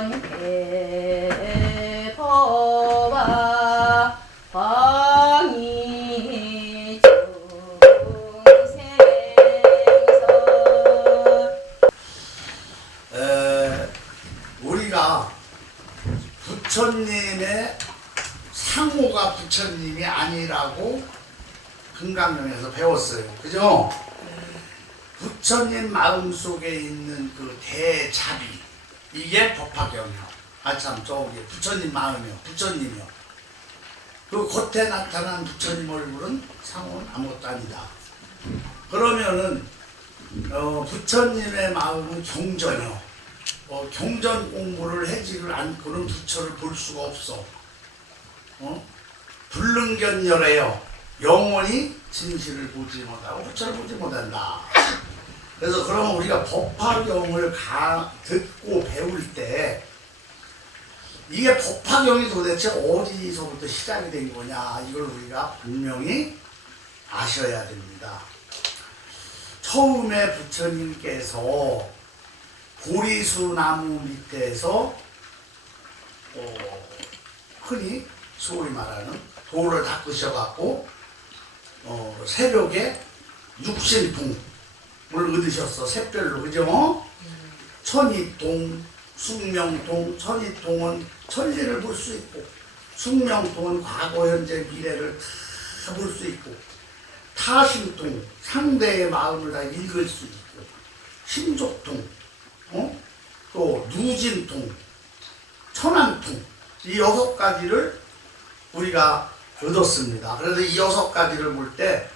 유원해 도와 광희 중생선 에, 우리가 부처님의 상호가 부처님이 아니라고 금강경에서 배웠어요. 그죠? 부처님 마음속에 있는 그 대자비 이게 법화경이요. 아참 저기 부처님 마음이요. 부처님이요. 그 겉에 나타난 부처님 얼굴은 상호는 아무것도 아니다. 그러면은 어, 부처님의 마음은 경전이요. 어, 경전 공부를 해지를 않고는 부처를 볼 수가 없어. 어? 불능견열해요. 영원히 진실을 보지 못하고 부처를 보지 못한다. 그래서 그러면 우리가 법화경을 가, 듣고 배울 때 이게 법화경이 도대체 어디서부터 시작이 된 거냐 이걸 우리가 분명히 아셔야 됩니다. 처음에 부처님께서 보리수 나무 밑에서 어, 흔히 소위 말하는 돌을 닦으셔갖고 어, 새벽에 육신통 을 얻으셨어 샛별로 그죠? 천이통, 숙명통, 천이통은 천리를 볼 수 있고 숙명통은 과거, 현재, 미래를 다 볼 수 있고 타심통, 상대의 마음을 다 읽을 수 있고 심족통, 어? 또 누진통, 천안통 이 여섯 가지를 우리가 얻었습니다. 그래서 이 여섯 가지를 볼때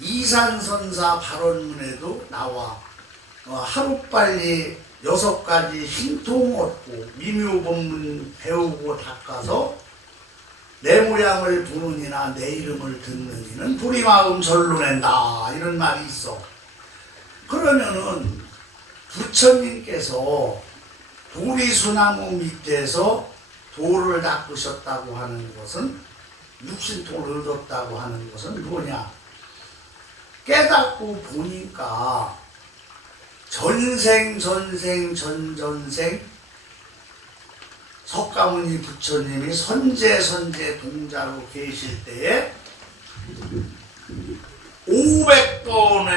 이산선사 발언문에도 나와 어, 하루빨리 여섯 가지 신통 얻고 미묘법문 배우고 닦아서 내 모양을 이나 내 이름을 듣는 이는 불이 마음 절로 낸다 이런 말이 있어. 그러면은 부처님께서 보리수나무 밑에서 돌을 닦으셨다고 하는 것은 육신통을 얻었다고 하는 것은 뭐냐? 깨닫고 보니까 전생 전생 전전생 석가모니 부처님이 선제 선제 동자로 계실 때에 500번에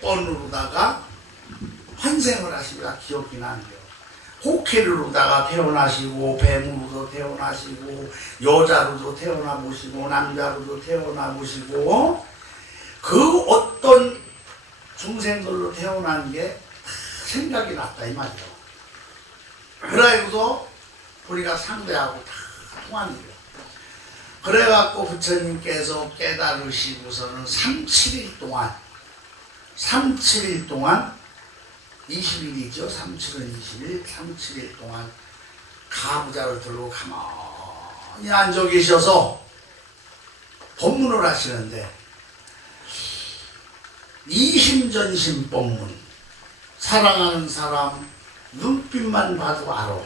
500번으로다가 환생을 하시기가 기억이 나는데요. 호케르로다가 태어나시고 뱀으로도 태어나시고 여자로도 태어나 보시고 남자로도 태어나 보시고 그 어떤 중생들로 태어난 게 다 생각이 났다 이 말이에요. 그래가지고 우리가 상대하고 다 통하는 거예요. 그래갖고 부처님께서 깨달으시고서는 3, 7일 동안 3, 7일 동안 20일이죠. 3, 7은 20일, 3, 7일 동안 가부자를 들고 가만히 앉아 계셔서 법문을 하시는데 이심전심 법문 사랑하는 사람 눈빛만 봐도 알아.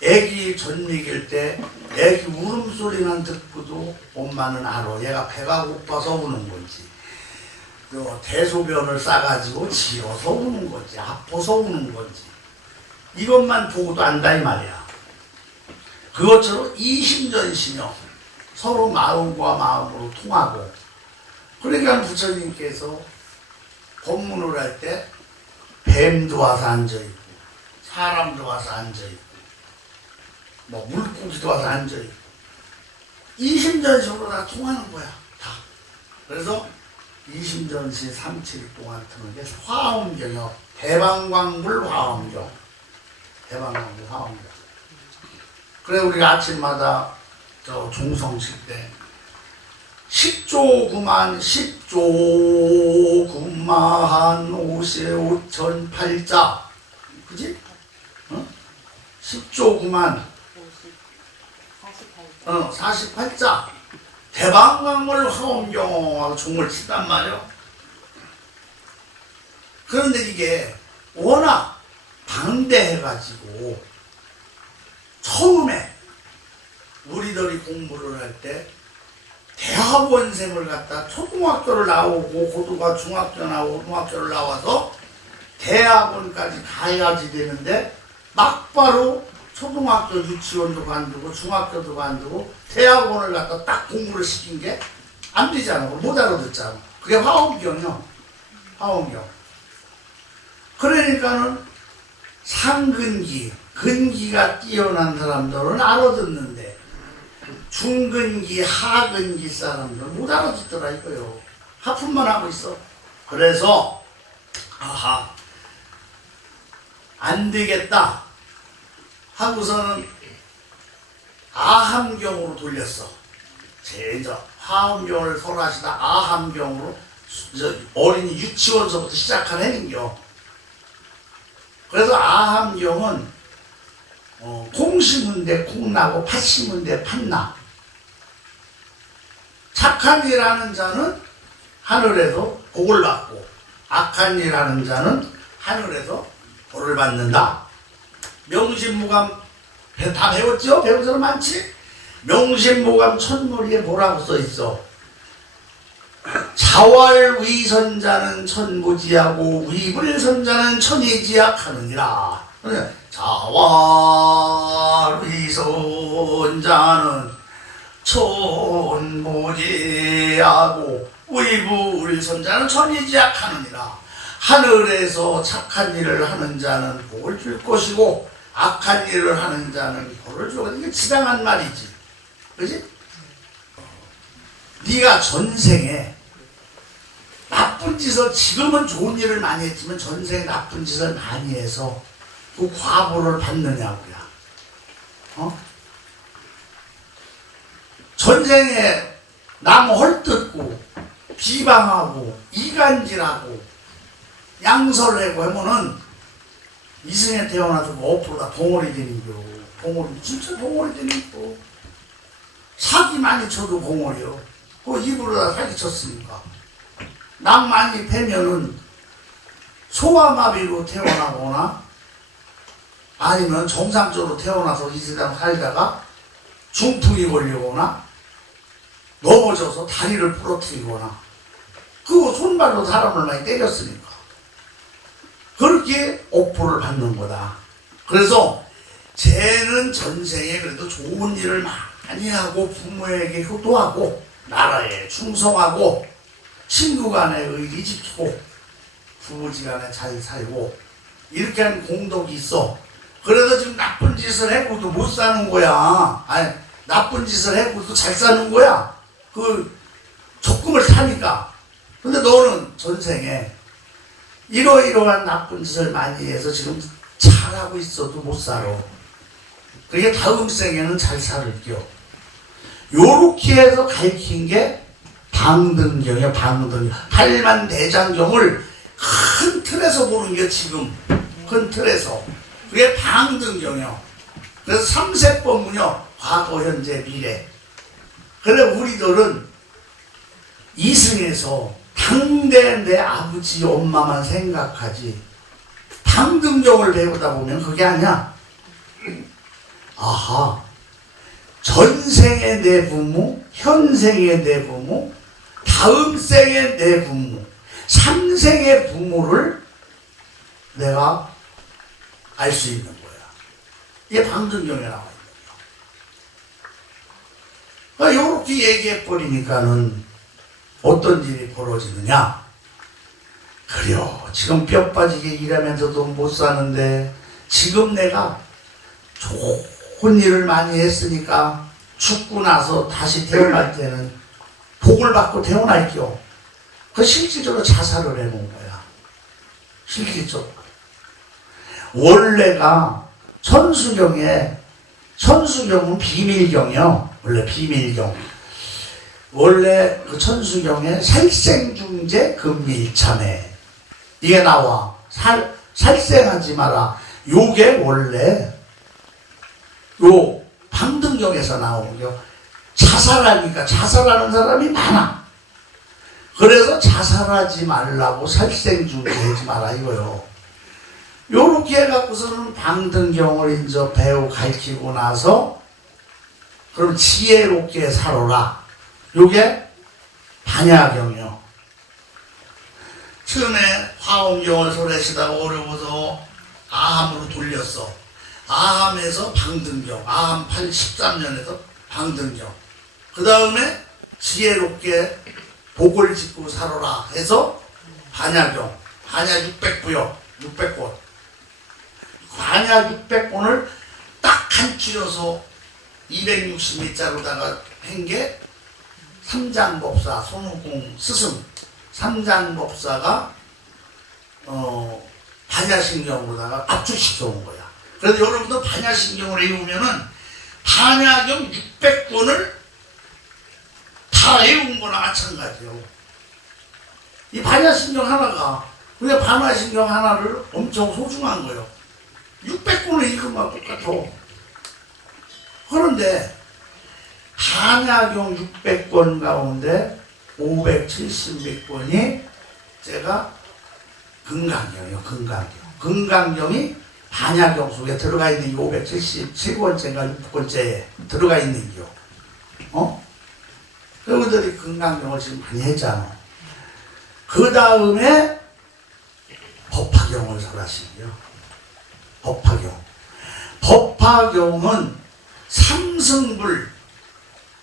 애기 전미길 때 애기 울음소리만 듣고도 엄마는 알아. 얘가 배가 고파서 우는 건지 또 대소변을 싸가지고 지어서 우는 건지 아파서 우는 건지 이것만 보고도 안다 이 말이야. 그것처럼 이심전심이요. 서로 마음과 마음으로 통하고 그러니까 부처님께서 법문을 할 때 뱀도 와서 앉아있고 사람도 와서 앉아있고 뭐 물고기도 와서 앉아있고 이심전심으로 다 통하는 거야 다. 그래서 이심전시 37일 동안 트는 게 화엄경이요. 대방광불 화엄경. 대방광불 화엄경. 그래 우리가 아침마다 저 종성식 때 십조 구만 십조 구만 오세 오천 팔자 그지? 어? 십조 구만 48. 어, 48자 대방광물 화엄경하고 종을 친단 말이요 그런데 이게 워낙 방대해가지고 처음에 우리들이 공부를 할때 대학원생을 갖다 초등학교를 나오고 고등학교 중학교 나오고 고등학교를 나와서 대학원까지 가야지 되는데 막바로 초등학교 유치원도 관두고 중학교도 관두고 대학원을 갖다 딱 공부를 시킨 게 안 되잖아. 못 알아듣잖아. 그게 화엄경이요. 화엄경. 그러니까는 상근기, 근기가 뛰어난 사람들은 알아듣는데 중근기, 하근기 사람들 못 알아듣더라 이거요. 하품만 하고 있어. 그래서 아하 안 되겠다 하고서는 아함경으로 돌렸어. 제저 화엄경을 설하시다 아함경으로 어린이 유치원서부터 시작하는 행겨. 그래서 아함경은 어, 콩 심은 데 콩나고 팥 심은 데 팥나. 착한 일 하는 자는 하늘에서 복을 받고 악한 일 하는 자는 하늘에서 벌을 받는다. 명심무감 배- 다 배웠죠? 배운 사람 많지? 명심무감 천물이에 뭐라고 써 있어? 자활위선자는 천무지하고 위불선자는 천이지약하느니라. 자활위선자는 천무지하고 위불선자는 천이지약하느니라. 하늘에서 착한 일을 하는 자는 복을 줄 것이고 악한 일을 하는 자는 벌을 주고 이게 지당한 말이지. 그지? 네가 전생에 나쁜 짓을 지금은 좋은 일을 많이 했지만 전생에 나쁜 짓을 많이 해서 그 과보를 받느냐고야. 어? 전생에 남 헐뜯고 비방하고 이간질하고 양설하고 하면은 이승에 태어나서 뭐 앞으로 다 봉오리 되는겨. 봉오리 진짜 봉오리 되는겨. 사기 많이 쳐도 봉오리요. 그 입으로 다 사기 쳤으니까. 남 많이 패면은 소아마비로 태어나거나 아니면 정상적으로 태어나서 이 세상 살다가 중풍이 걸리거나 넘어져서 다리를 부러뜨리거나 그 손발로 사람을 많이 때렸으니까 그렇게 오포를 받는 거다. 그래서 쟤는 전생에 그래도 좋은 일을 많이 하고 부모에게 효도하고 나라에 충성하고 친구 간에 의리 지키고 부부지간에 잘 살고 이렇게 한 공덕이 있어. 그래도 지금 나쁜 짓을 해고도 못 사는 거야. 아니 나쁜 짓을 해고도 잘 사는 거야. 그 적금을 타니까. 근데 너는 전생에 이러이러한 나쁜 짓을 많이 해서 지금 잘하고 있어도 못 살아. 그게 다음 생에는 잘 살을겨. 요렇게 해서 가르친 게 방등경이야, 방등경. 팔만 대장경을 큰 틀에서 보는 게 지금, 큰 틀에서. 그게 방등경이요. 그래서 삼세법문이요. 과거, 현재, 미래. 그래, 우리들은 이승에서 당대 내 아버지, 엄마만 생각하지. 방등경을 배우다 보면 그게 아니야. 아하. 전생의 내 부모, 현생의 내 부모, 다음 생의 내 부모, 삼생의 부모를 내가 알 수 있는 거야. 이게 방등경에 나와 있 이렇게 얘기해 버리니까는 어떤 일이 벌어지느냐? 그래요. 지금 뼈 빠지게 일하면서도 못 사는데 지금 내가 좋은 일을 많이 했으니까 죽고 나서 다시 태어날 때는 복을 받고 태어날게요. 그 실질적으로 자살을 해놓은 거야. 실질적으로. 원래가 천수경에 천수경은 비밀경이요. 원래 비밀경. 원래 그 천수경에 살생중재 금밀참회 이게 나와. 살 살생하지 마라. 요게 원래 요 방등경에서 나오는 게 자살하니까 자살하는 사람이 많아. 그래서 자살하지 말라고 살생중재하지 마라 이거요. 요렇게 해갖고서는 방등경을 이제 배우 가르치고 나서 그럼 지혜롭게 살아라. 요게 반야경이요. 처음에 화엄경을 소래시다가 어려워서 아함으로 돌렸어. 아함에서 방등경, 아함 83년에서 방등경. 그 다음에 지혜롭게 복을 짓고 살아라 해서 반야경, 반야 600부요, 600권. 반야 600권을 딱한 줄여서 260미자로다가 한 게 삼장법사 손오공 스승 삼장법사가 어 반야신경으로다가 압축시켜 온 거야. 그래서 여러분도 반야신경을 외우면은 반야경 600권을 다 외운 거나 마찬가지예요. 이 반야신경 하나가 그냥 반야신경 하나를 엄청 소중한 거예요. 600권을 읽은 거랑 똑같아. 그런데 한야경 600권 가운데 570몇 권이 제가 금강경이요, 금강경. 금강경이 반야경 속에 들어가 있는 이 577권째인가 6권째에 들어가 있는 겨. 어? 그분들이 금강경을 지금 많이 했잖아. 그 다음에 법화경을 설하신 겨. 법화경. 법화경은 삼승불,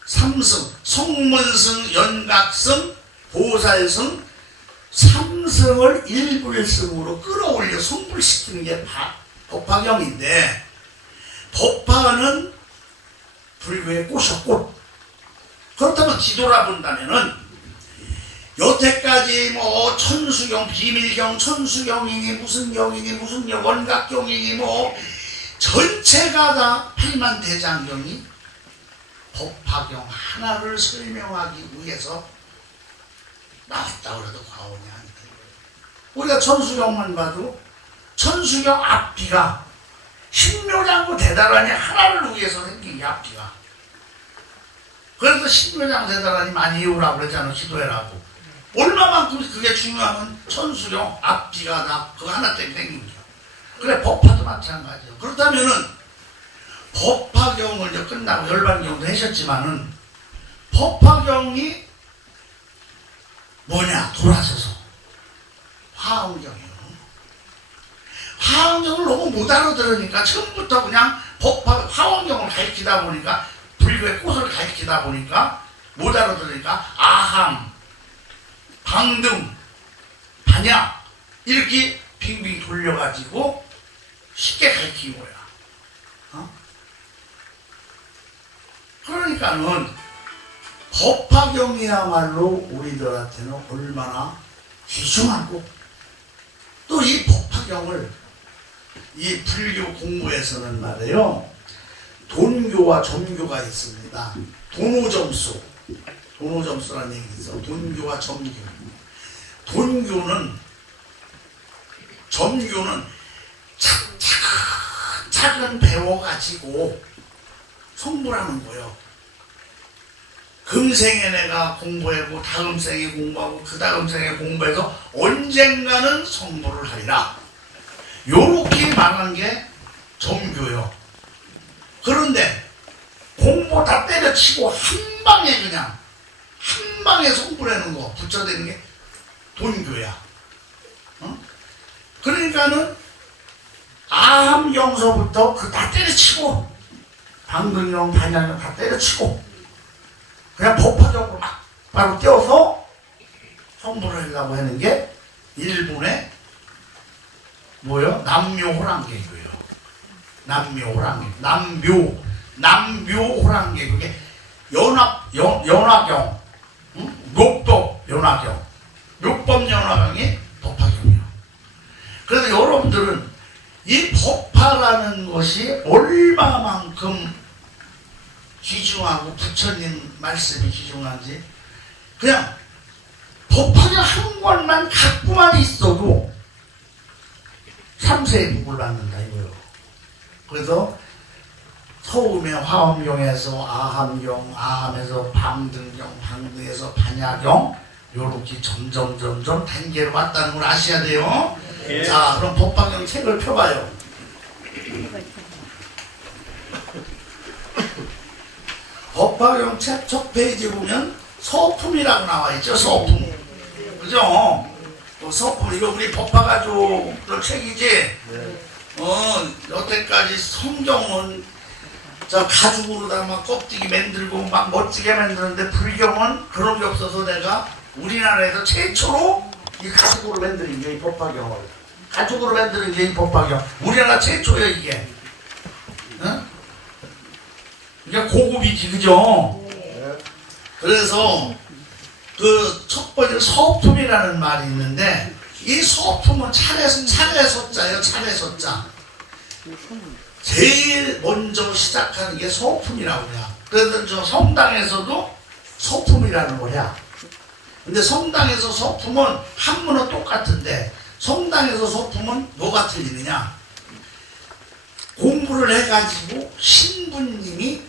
삼승, 성문승, 연각승, 보살승, 삼승을 일불승으로 끌어올려 성불시키는 게 바- 법화경인데, 법화는 불교의 꽃이었고, 그렇다면 뒤돌아본다면은, 여태까지 뭐 천수경, 비밀경, 천수경이니 무슨 경이니 무슨 경, 원각경이니 뭐 전체가 다 팔만 대장경이 법화경 하나를 설명하기 위해서 나왔다 그래도 과언이 아니다. 우리가 천수경만 봐도 천수경 앞뒤가 신묘장구 대단하니 하나를 위해서 생긴 게 앞뒤가. 그래서 신묘장 대단하니 많이 외우라고 그랬잖아 기도해라고. 얼마만큼 그게 중요하면 천수경 앞뒤가 다 그거 하나 때문에 거야. 그래 법화도 마찬가지예요. 그렇다면은 법화 경을 이제 끝나고 열반 경도 하셨지만은 법화 경이 뭐냐 돌아서서 화엄경이요. 화엄경을 너무 못 알아들으니까 처음부터 그냥 법화 화엄경을 가르치다 보니까 불교의 꽃을 가르치다 보니까 못 알아들으니까 아함, 방등, 반야 이렇게 빙빙 돌려가지고 쉽게 가르친 거야. 어? 그러니까는 법화경이야말로 우리들한테는 얼마나 귀중하고 또 이 법화경을 이 불교 공부에서는 말이에요 돈교와 점교가 있습니다. 돈오점수 돈오점수라는 얘기 있어. 돈교와 점교. 돈교는 점교는 차근 차근 배워가지고 성불하는 거예요. 금생에 내가 공부하고 다음 생에 공부하고 그 다음 생에 공부해서 언젠가는 성불을 하리라. 요렇게 말한 게 점교요. 그런데 공부 다 때려치고 한 방에 그냥 한 방에 성불하는 거 붙여대는 게 돈교야. 어? 그러니까는 아함경서부터 그 다 때려치고 방등령, 단양령 다 때려치고 그냥 법화적으로 막 바로 떼어서 성불을 하려고 하는 게 일본의 뭐요? 남묘 호랑개교예요. 남묘 호랑개, 남묘, 남묘 호랑개 그게 연합 연, 연화경, 응? 묘법 연화경, 묘법 연화경이 법화경이에요. 그래서 여러분들은 이 법화라는 것이 얼마만큼 귀중하고 부처님 말씀이 귀중한지 그냥 법화경 한 권만 갖고만 있어도 삼세의 복을 받는다 이거요. 그래서 서움의 화엄경에서 아함경, 아함에서 방등경, 방등에서 반야경 요렇게 점점 점점 단계로 왔다는 걸 아셔야 돼요. 예. 자, 그럼 법화경 책을 펴봐요. 법화경 책첫 페이지 보면 서품이라고 나와 있죠. 서품. 그죠? 또뭐 서품 이거 우리 법화가지고 그 책이지. 어 여태까지 성경은 저 가죽으로다 막 껍데기 만들고 막 멋지게 만드는데 불경은 그런 게 없어서 내가 우리나라에서 최초로 이 가죽으로 만드는 게 이 법화경을 가죽으로 만드는 게 이 법화경 우리나라 최초예요 이게. 응? 이게 고급이지 그죠? 그래서 그 첫 번째 서품이라는 말이 있는데 이 서품은 차례 차례 서자예요 차례 서자 제일 먼저 시작하는 게 서품이라고 해요 그래서 저 성당에서도 서품이라는 거야 근데 성당에서 서품은 한문은 똑같은데 성당에서 서품은 뭐가 틀리느냐 공부를 해가지고 신부님이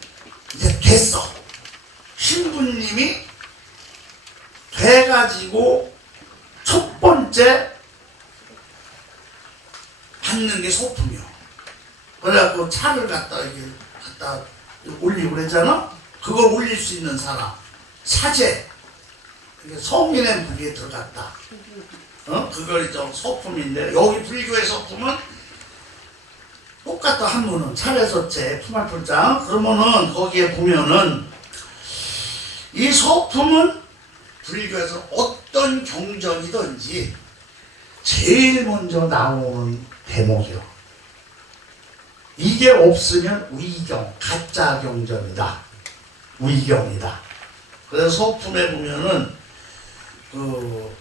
이제 됐어 신부님이 돼가지고 첫 번째 받는 게 소품이요. 그래갖고 차를 갖다 이렇게 갖다 올리고 그랬잖아. 그걸 올릴 수 있는 사람 사제 그게 성인의 무리에 들어갔다. 어 그걸 이제 소품인데 여기 불교의 소품은 똑같다 한문은 차례서체 품알풀장 그러면은 거기에 보면은 이 소품은 불교에서 어떤 경전이든지 제일 먼저 나오는 대목이요. 이게 없으면 위경, 가짜 경전이다. 위경이다. 그래서 소품에 보면은 그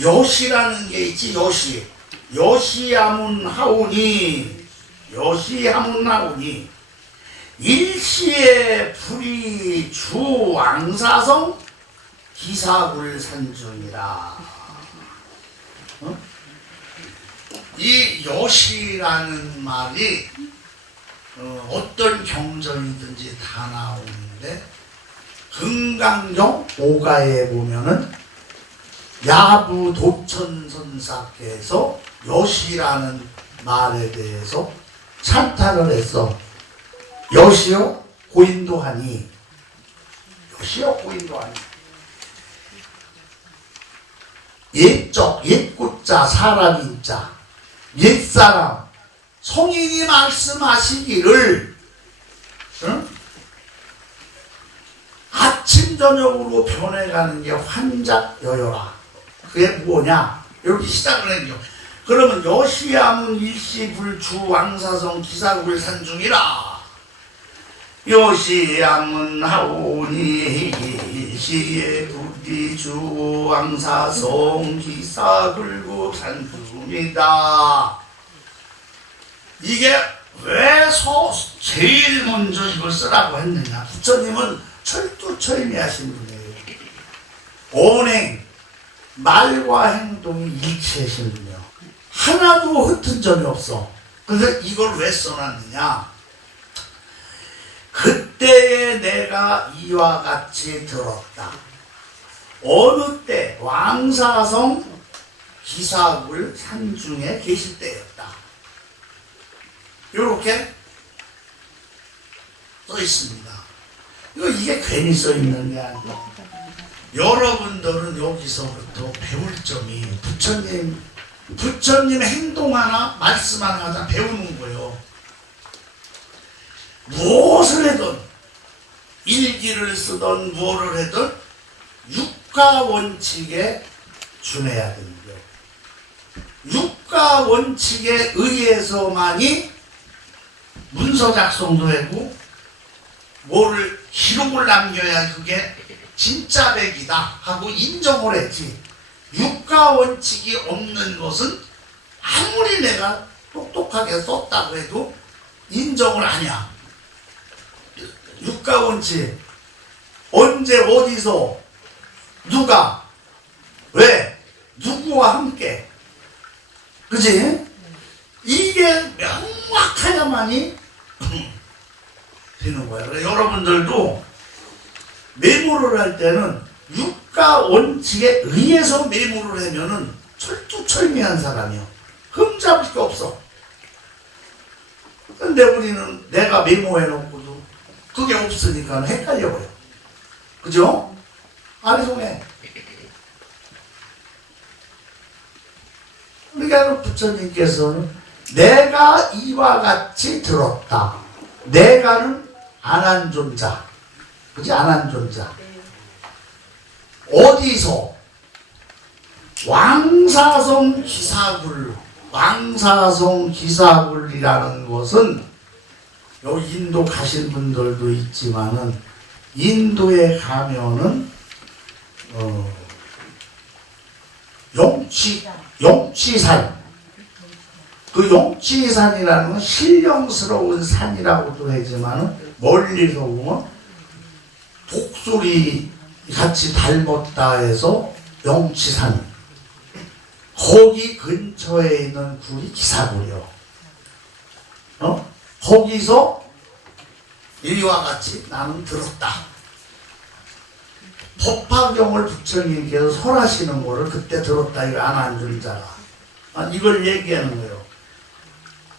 여시라는 게 있지 여시. 여시하문 하오니 여시하문 하오니 일시에 불이 주 왕사성 기사굴 산중이라. 어? 이 여시라는 말이 어, 떤 경전이든지 다 나오는데 금강경 오가에 보면은 야부 도천선사께서 여시라는 말에 대해서 찬탄을 했어. 여시요 고인도 하니 여시요 고인도 하니 옛적 옛구자 사람인자 옛사람 성인이 말씀하시기를 응? 아침 저녁으로 변해가는 게 환작여여라 그게 뭐냐? 이렇게 시작을 했죠. 그러면 여시야문 일시불주 왕사성 기사굴 산중이라. 여시야문 하오니 일시에 불이주 왕사성 기사굴구 산중이다. 이게 왜 서, 제일 먼저 이걸 쓰라고 했느냐? 부처님은 철두철미하신 분이에요. 언행 말과 행동이 분이요. 하나도 흩은 점이 없어. 그래서 이걸 왜 써놨느냐? 그때에 내가 이와 같이 들었다. 어느 때 왕사성 기사굴 산중에 계실 때였다. 이렇게 써 있습니다. 이거 이게 괜히 써 있는 게 아니고 여러분들은 여기서부터 배울 점이 부처님 부처님 행동 하나 말씀 하나 다 배우는 거예요. 무엇을 해든 일기를 쓰든 무엇을 해든 육가 원칙에 준해야 거예요. 육가 원칙에 의해서만이 문서 작성도 하고 뭐를 기록을 남겨야 그게 진짜 백이다 하고 인정을 했지. 육가 원칙이 없는 것은 아무리 내가 똑똑하게 썼다고 해도 인정을 하냐 육가 원칙. 언제 어디서 누가 왜 누구와 함께. 그지? 이게 명확해야만이 되는. 그래서 여러분들도 메모를 할 때는 육가 원칙에 의해서 메모를 하면은 철두철미한 사람이요. 흠잡을 게 없어. 근데 우리는 내가 메모해 놓고도 그게 없으니까 헷갈려버려. 그죠? 아니 송해. 그러니까 부처님께서는 내가 이와 같이 들었다. 내가는 안한존자. 그지? 안한존자. 어디서? 왕사성 기사굴. 왕사성 기사굴이라는 것은 여기 인도 가신 분들도 있지만은 인도에 가면은 어 용치 용치산 그 용치산이라는 건 신령스러운 산이라고도 하지만은 멀리서 보면 독수리 같이 닮았다 해서 용치산 거기 근처에 있는 굴이 기사굴이요. 어? 거기서 이와 같이 나는 들었다. 법화경을 부처님께서 설하시는 거를 그때 들었다 이거 안 앉은 자가 아, 이걸 얘기하는 거예요.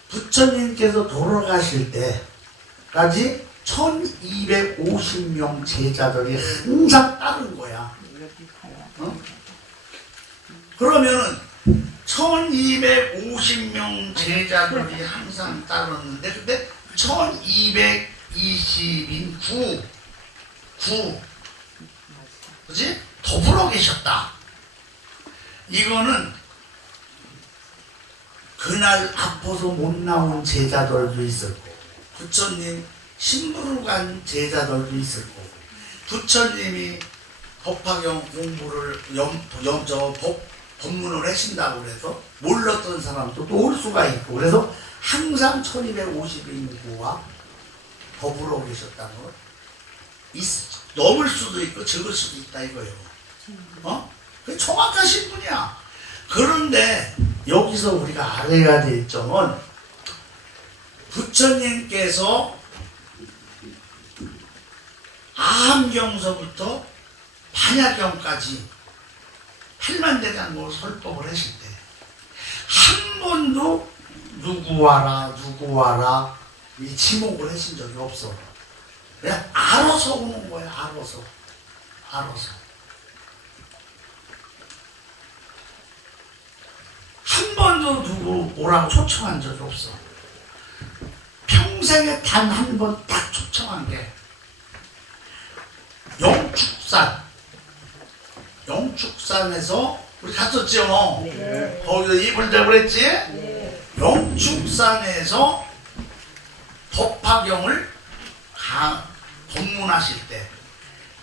부처님께서 돌아가실 때까지 1250명 제자들이 항상 따른 거야. 어? 그러면은 1250명 제자들이 항상 따랐는데 근데 1220인 9 9 그지? 더불어 계셨다. 이거는 그날 아파서 못 나온 제자들도 있을 거고 부처님 신부를 간 제자들도 있을 거고 부처님이 법화경 공부를 염, 염, 저 법, 법문을 하신다고 그래서 몰랐던 사람도 또 올 수가 있고 그래서 항상 1250인구와 더불어 계셨다는 걸 있, 넘을 수도 있고 적을 수도 있다 이거예요. 어? 그 정확하신 분이야. 그런데 여기서 우리가 알아야 될 점은 부처님께서 아함경서부터 반야경까지 팔만대장으로 설법을 하실 때한 번도 누구 와라 누구 와라 이 지목을 하신 적이 없어. 그냥 알아서 오는 거야 알아서 알아서. 한 번도 누구 오라고 초청한 적이 없어. 평생에 단 한 번 딱 초청한 게 영축산. 영축산에서 우리 갔었죠. 네. 거기서 입을 그랬지? 네. 영축산에서 법화경을 가, 법문하실 때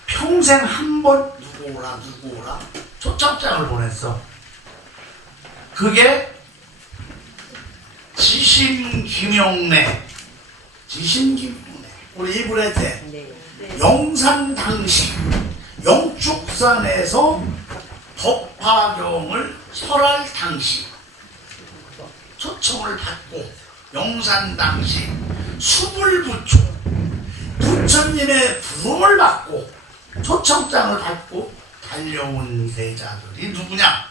평생 한 번 누구 오라 누구 오라 초청장을 보냈어. 그게 지심 김용래 지심 김용래 우리 이불의 때 네. 영산 당시 영축산에서 법화경을 설할 당시 초청을 받고 영산 당시 수불 부처 부처님의 부름을 받고 초청장을 받고 달려온 제자들이 누구냐?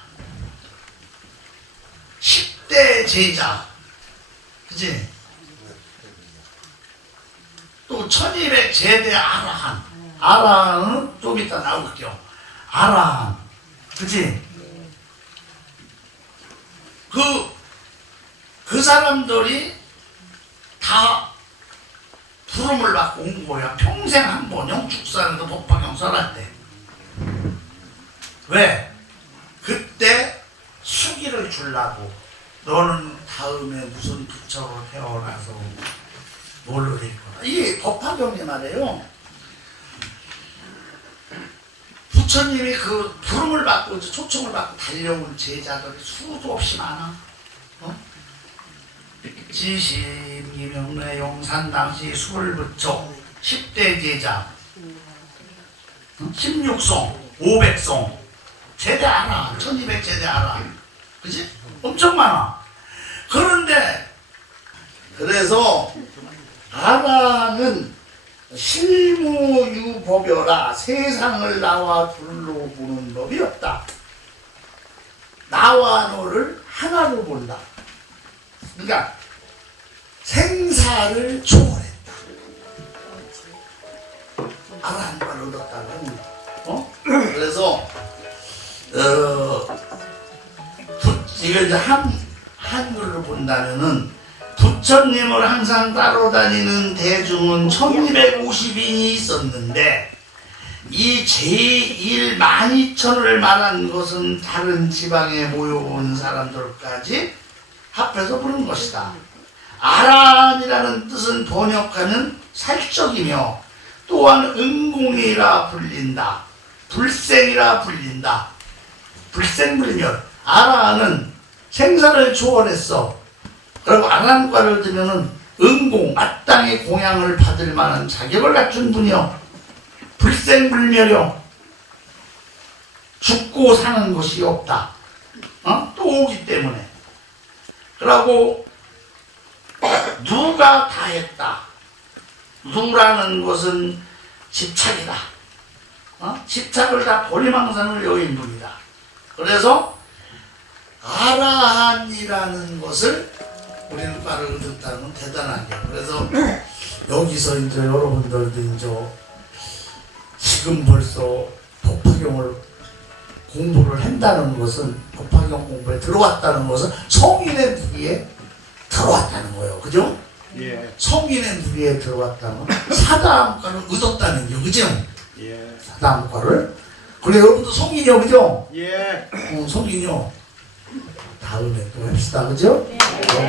10대 제자 그지? 또 1200 제대 아라한 아라한은 좀 이따 나올게요 아라한 그지? 그, 그 사람들이 다 부름을 받고 온 거야. 평생 한 번 영축산에서 법화경 때. 왜? 그때 수기를 주려고. 너는 다음에 무슨 부처로 태어나서 뭘로 될. 이게 법화경이 말이에요. 부처님이 그 부름을 받고 초청을 받고 달려온 제자들이 수도 없이 많아. 어? 지심, 이명래, 용산 당시 수불부처 10대 제자, 어? 16송, 500송, 제대 알아. 1200 제대 알아. 그지? 엄청 많아. 그런데, 그래서, 아라는 실무유법여라 세상을 나와 둘로 보는 법이 없다. 나와 너를 하나로 본다. 그러니까 생사를 초월했다. 아라한 걸 얻었다는 어? 그래서 어, 이제 한 한글로 본다면은 부처님을 항상 따라다니는 대중은 1250인이 있었는데 이 제1 12,000을 말한 것은 다른 지방에 모여온 사람들까지 합해서 부른 것이다. 아란이라는 뜻은 번역하는 살적이며 또한 은공이라 불린다. 불생이라 불린다. 불생불멸. 아란은 생사를 초월했어. 그리고 아란과를 들면은 은공, 마땅히 공양을 받을 만한 자격을 갖춘 분이요. 불생불멸이요. 죽고 사는 것이 없다. 어? 또 오기 때문에. 그러고 누가 다 했다. 누라는 것은 집착이다. 어? 집착을 다 도리망상을 여인 분이다. 그래서 아라한이라는 것을 우리는 말을 듣다는 건 대단한 게. 그래서 여기서 이제 여러분들도 이제 지금 벌써 법화경을 공부를 한다는 것은 법화경 공부에 들어왔다는 것은 성인의 무리에 들어왔다는 거예요. 그죠? 예, 성인의 무리에 들어왔다는 건 사다함과를 얻었다는 게 그죠? 예, 사다함과를 그래 여러분도 성인이요 그죠? 예. 어, 성인이요 다음에 또 합시다 그죠? 네. 음,